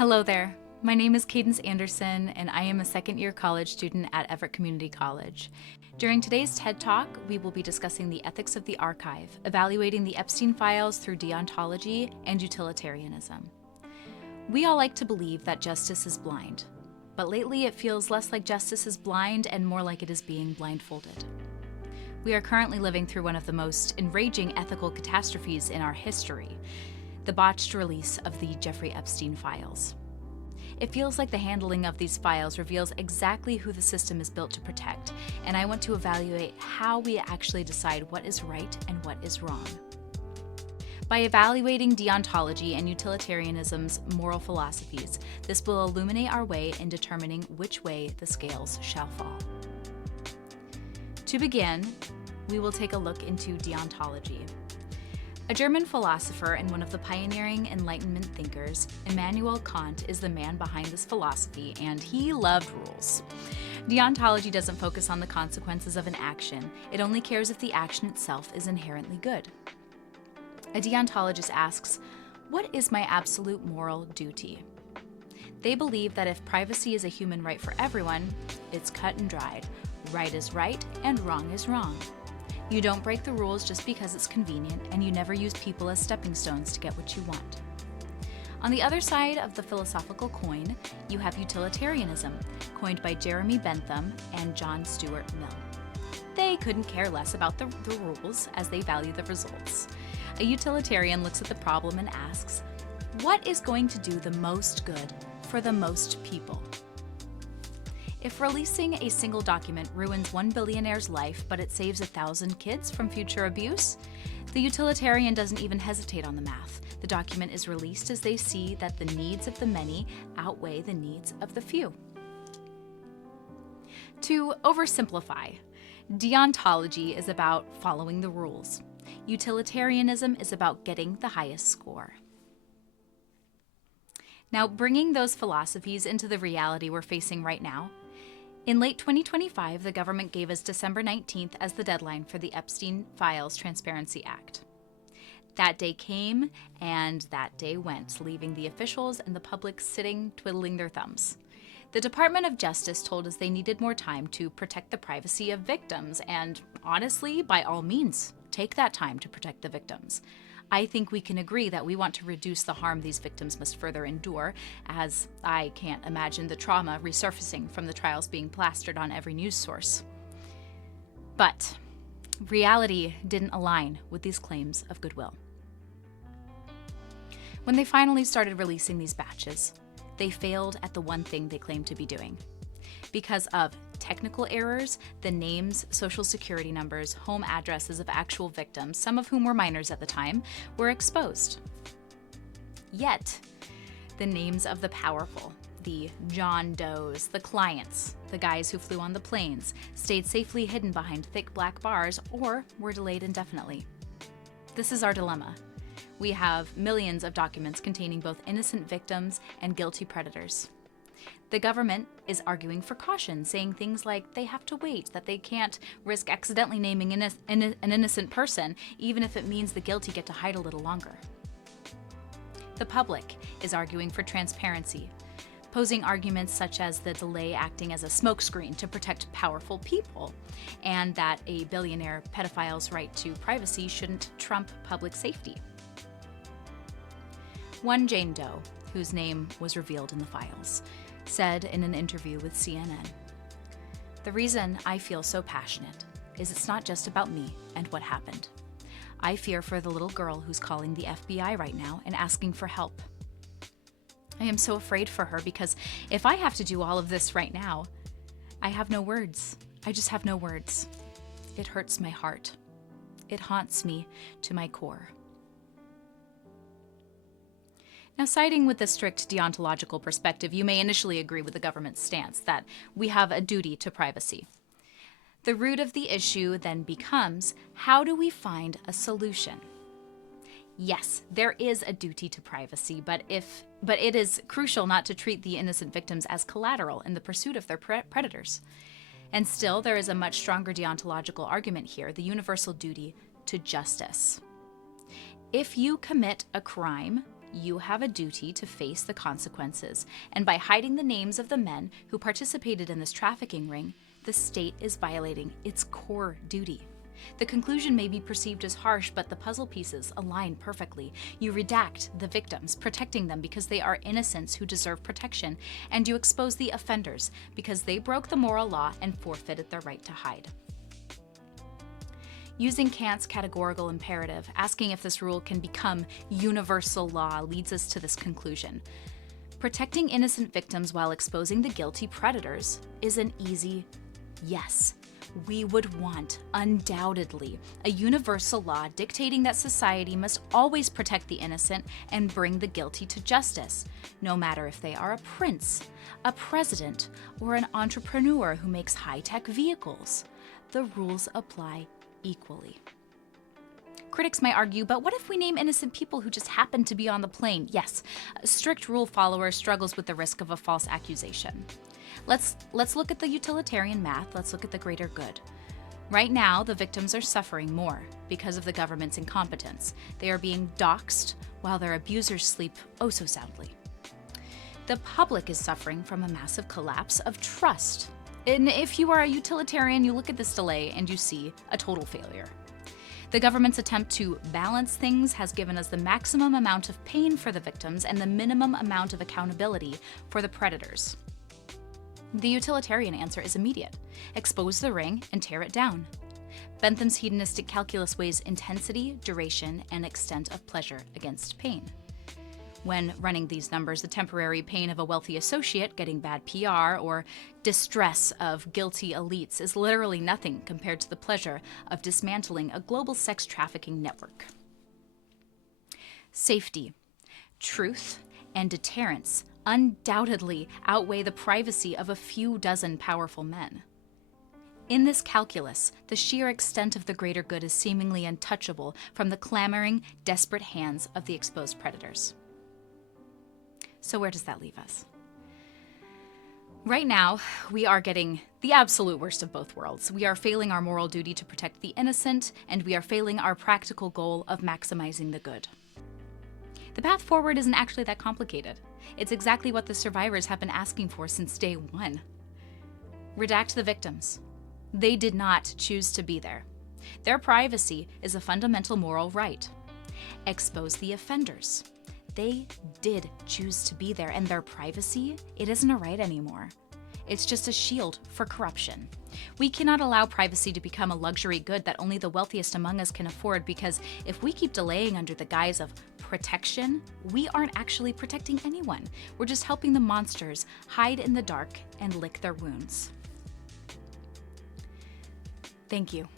Hello there. My name is Cadence Anderson, and I am a second-year college student at Everett Community College. During today's TED Talk, we will be discussing the ethics of the archive, evaluating the Epstein files through deontology and utilitarianism. We all like to believe that justice is blind, but lately it feels less like justice is blind and more like it is being blindfolded. We are currently living through one of the most enraging ethical catastrophes in our history, the botched release of the Jeffrey Epstein files. It feels like the handling of these files reveals exactly who the system is built to protect, and I want to evaluate how we actually decide what is right and what is wrong. By evaluating deontology and utilitarianism's moral philosophies, this will illuminate our way in determining which way the scales shall fall. To begin, we will take a look into deontology. A German philosopher and one of the pioneering Enlightenment thinkers, Immanuel Kant is the man behind this philosophy, and he loved rules. Deontology doesn't focus on the consequences of an action. It only cares if the action itself is inherently good. A deontologist asks, what is my absolute moral duty? They believe that if privacy is a human right for everyone, it's cut and dried. Right is right and wrong is wrong. You don't break the rules just because it's convenient, and you never use people as stepping stones to get what you want. On the other side of the philosophical coin, you have utilitarianism, coined by Jeremy Bentham and John Stuart Mill. They couldn't care less about the rules as they value the results. A utilitarian looks at the problem and asks, what is going to do the most good for the most people? If releasing a single document ruins one billionaire's life, but it saves 1,000 kids from future abuse, the utilitarian doesn't even hesitate on the math. The document is released as they see that the needs of the many outweigh the needs of the few. To oversimplify, deontology is about following the rules. Utilitarianism is about getting the highest score. Now, bringing those philosophies into the reality we're facing right now, in late 2025, the government gave us December 19th as the deadline for the Epstein Files Transparency Act. That day came and that day went, leaving the officials and the public sitting twiddling their thumbs. The Department of Justice told us they needed more time to protect the privacy of victims, and honestly, by all means, take that time to protect the victims. I think we can agree that we want to reduce the harm these victims must further endure, as I can't imagine the trauma resurfacing from the trials being plastered on every news source. But reality didn't align with these claims of goodwill. When they finally started releasing these batches, they failed at the one thing they claimed to be doing. Because of technical errors, the names, social security numbers, home addresses of actual victims, some of whom were minors at the time, were exposed. Yet, the names of the powerful, the John Does, the clients, the guys who flew on the planes, stayed safely hidden behind thick black bars or were delayed indefinitely. This is our dilemma. We have millions of documents containing both innocent victims and guilty predators. The government is arguing for caution, saying things like they have to wait, that they can't risk accidentally naming an innocent person, even if it means the guilty get to hide a little longer. The public is arguing for transparency, posing arguments such as the delay acting as a smokescreen to protect powerful people, and that a billionaire pedophile's right to privacy shouldn't trump public safety. One Jane Doe, whose name was revealed in the files, said in an interview with CNN, "The reason I feel so passionate is it's not just about me and what happened. I fear for the little girl who's calling the FBI right now and asking for help. I am so afraid for her because if I have to do all of this right now, I have no words. I just have no words. It hurts my heart. It haunts me to my core." Now, siding with the strict deontological perspective, you may initially agree with the government's stance that we have a duty to privacy. The root of the issue then becomes, how do we find a solution? Yes, there is a duty to privacy, but it is crucial not to treat the innocent victims as collateral in the pursuit of their predators. And still, there is a much stronger deontological argument here, the universal duty to justice. If you commit a crime, you have a duty to face the consequences, and by hiding the names of the men who participated in this trafficking ring, the state is violating its core duty. The conclusion may be perceived as harsh, but the puzzle pieces align perfectly. You redact the victims, protecting them because they are innocents who deserve protection, and you expose the offenders because they broke the moral law and forfeited their right to hide. Using Kant's categorical imperative, asking if this rule can become universal law leads us to this conclusion. Protecting innocent victims while exposing the guilty predators is an easy yes. We would want, undoubtedly, a universal law dictating that society must always protect the innocent and bring the guilty to justice, no matter if they are a prince, a president, or an entrepreneur who makes high-tech vehicles. The rules apply equally. Critics might argue, but what if we name innocent people who just happen to be on the plane? Yes, a strict rule follower struggles with the risk of a false accusation. Let's look at the utilitarian math. Let's look at the greater good. Right now, the victims are suffering more because of the government's incompetence. They are being doxxed while their abusers sleep oh so soundly. The public is suffering from a massive collapse of trust. And if you are a utilitarian, you look at this delay and you see a total failure. The government's attempt to balance things has given us the maximum amount of pain for the victims and the minimum amount of accountability for the predators. The utilitarian answer is immediate. Expose the ring and tear it down. Bentham's hedonistic calculus weighs intensity, duration, and extent of pleasure against pain. When running these numbers, the temporary pain of a wealthy associate getting bad PR or distress of guilty elites is literally nothing compared to the pleasure of dismantling a global sex trafficking network. Safety, truth, and deterrence undoubtedly outweigh the privacy of a few dozen powerful men. In this calculus, the sheer extent of the greater good is seemingly untouchable from the clamoring, desperate hands of the exposed predators. So where does that leave us? Right now, we are getting the absolute worst of both worlds. We are failing our moral duty to protect the innocent, and we are failing our practical goal of maximizing the good. The path forward isn't actually that complicated. It's exactly what the survivors have been asking for since day one. Redact the victims. They did not choose to be there. Their privacy is a fundamental moral right. Expose the offenders. They did choose to be there, and their privacy, it isn't a right anymore. It's just a shield for corruption. We cannot allow privacy to become a luxury good that only the wealthiest among us can afford, because if we keep delaying under the guise of protection, we aren't actually protecting anyone. We're just helping the monsters hide in the dark and lick their wounds. Thank you.